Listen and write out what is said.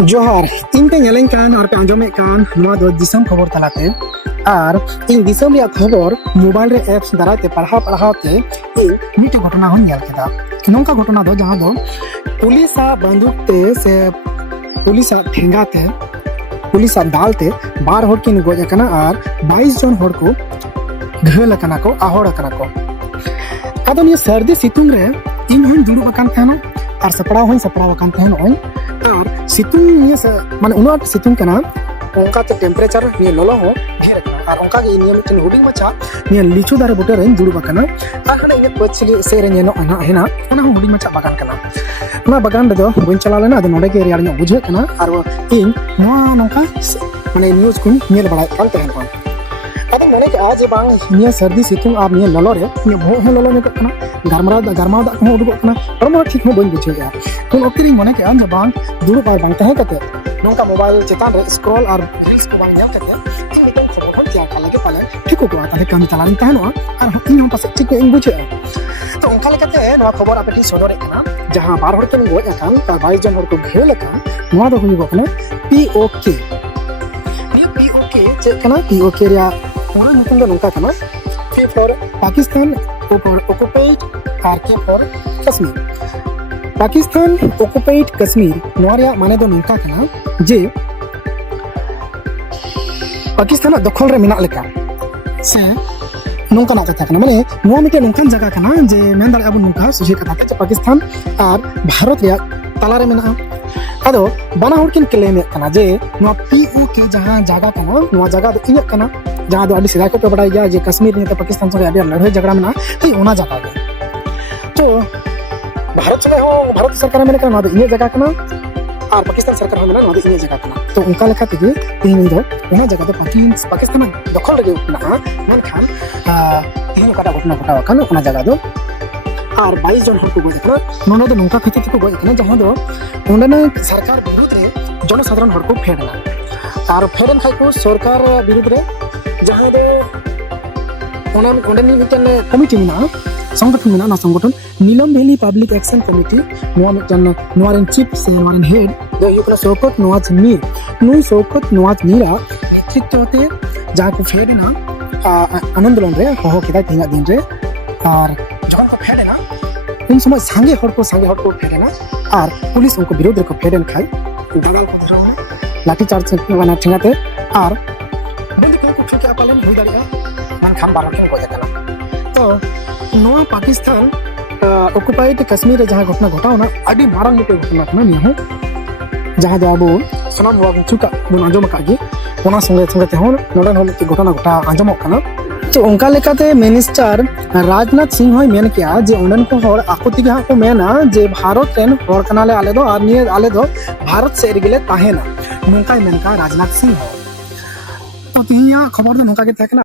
जोहार इन पे ñeleñ kan और पे आंजोमें kan नोआ दो दिसम खबर तलाते और इन दिसम रिया खबर मोबाइल रे एप्स दाराते पढ़ाव ते इन मिटे घटना हो ñel केदा नोंका घटना दो जहां दो पुलिसा बंदूक ते से पुलिसा ठेंगा ते पुलिसा दाल ते 12 हर किन गोज कना और 22 जन हर को घेल कना को आहोड़ कना को आदो नि सर्दी सितुंग रे इन हन दुड़ु बकान थाना और सपड़ाव कान थाना ओय और सितुंग नि माने उना सितुंग कना ओंका ते टेम्परेचर नि लोलो हो ढेर कना और ओंका गे नि मिटन हुडिंग मचा नि लिचु दारे बुटे रे दुड़ु बकाना और हना इन पछली से रे नेनो अना हेना ओना हुडिंग मचा बगान कना ओना बगान दो बन चला लेना अद नोडे के रियार नि बुझे कना और इन नो नोका माने न्यूज़ को नेल बड़ा कान तहन को अद मने के आज बांग नि सर्दी सितुंग आप नि लोलो रे नि भो हे लोलो ने कना गरमाव दा को उडुक कना और ठीक हो बन बुझे गया तो ओकरी मने के आज बांग दुड़ु बार बांग तहे कते नोका मोबाइल चेतान रे स्क्रॉल और रील्स को बांग याम कते इन मिटन खबर हो जा काले के पाले ठीक को ताले काम चलान तहनो और इन हम पासे ठीक को इन बुझे तो उनका लेकते नो खबर आपे सोनोरे कना जहां 12 हर के गोज अकान और 22 जन हर को घेल अकान नो दो हुई बकने पीओके ये पीओके चेक कना पीओके रिया पूरा नुतन दो नोका कना के फॉर पाकिस्तान occupied और के फॉर कश्मीर पाकिस्तान occupied कश्मीर नोरिया माने दो नोका कना जे पाकिस्तान दखल रे मिना लेका से नोंका ना कथा कना माने नो मिटे नोंकान जगह कना जे मेन दाले अब नोंका सुशी कथा के पाकिस्तान और भारत रिया तला रे मिना आदो बाना हर किन क्लेम कना जे नो पीओके जहां जगह कना नो जगह दो इने कना जहां दो अडी सिदा को बड़ा गया जे कश्मीर ने पाकिस्तान से अडी लड़ाई झगड़ा में तो ओना जगह तो भारत में हो भारत सरकार में कना इने जगह कना और पाकिस्तान सरकार में ना इने जगह कना तो उनका लेखा ते तीन दो ओना जगह तो पाकिस्तान दखल रे ना मन खान तीन काटा घटना कना ओना जगह दो और 22 जन हर को गोज कना नोनो दो नोंका खते को गोज कना जहां दो ओंडना सरकार विरुद्ध रे जनसाधारण हर को फेडना और फेडन खाइ को सरकार विरुद्ध रे जहां दो ओना ओंडनी मिटन कमिटी मिना संगठन मिना ना संगठन Neelam valley public action committee नो मिटन नोरन चीफ से नोरन हेड दो युकना शौकत नवाज मीर नुई शौकत नवाज मीरा नेतृत्वते जहां को फेडना आंदोलन रे हो केदा तिना दिन रे और जखन को फेडना उन समय सांगे हर को फेडना और पुलिस उनको विरोध को फेडन खाई दादाल को धरना लाठी चार्ज वाला ठेंगाते और बंद को ठोके पालन हो दाड़िया मन खान बार के गोज कना तो नो पाकिस्तान ऑक्युपाइड कश्मीर जहां घटना घटावना अडी मारंग मिटे घटना कना निहो जहां दो अब सनाम हुआ चुका बन आंजम कागी ओना संगे ते हो नोडन हो के घटना घटा आंजम कना तो उनका लेकाते मिनिस्टर राजनाथ सिंह होय मेन किया जे उनन को हर आकुति के को मेना जे भारत रेन हर कनाले आले दो और निये आले दो भारत से रिगले ताहेना नोंका मेन का राजनाथ सिंह हो तो तिया खबर दो नोंका के तकना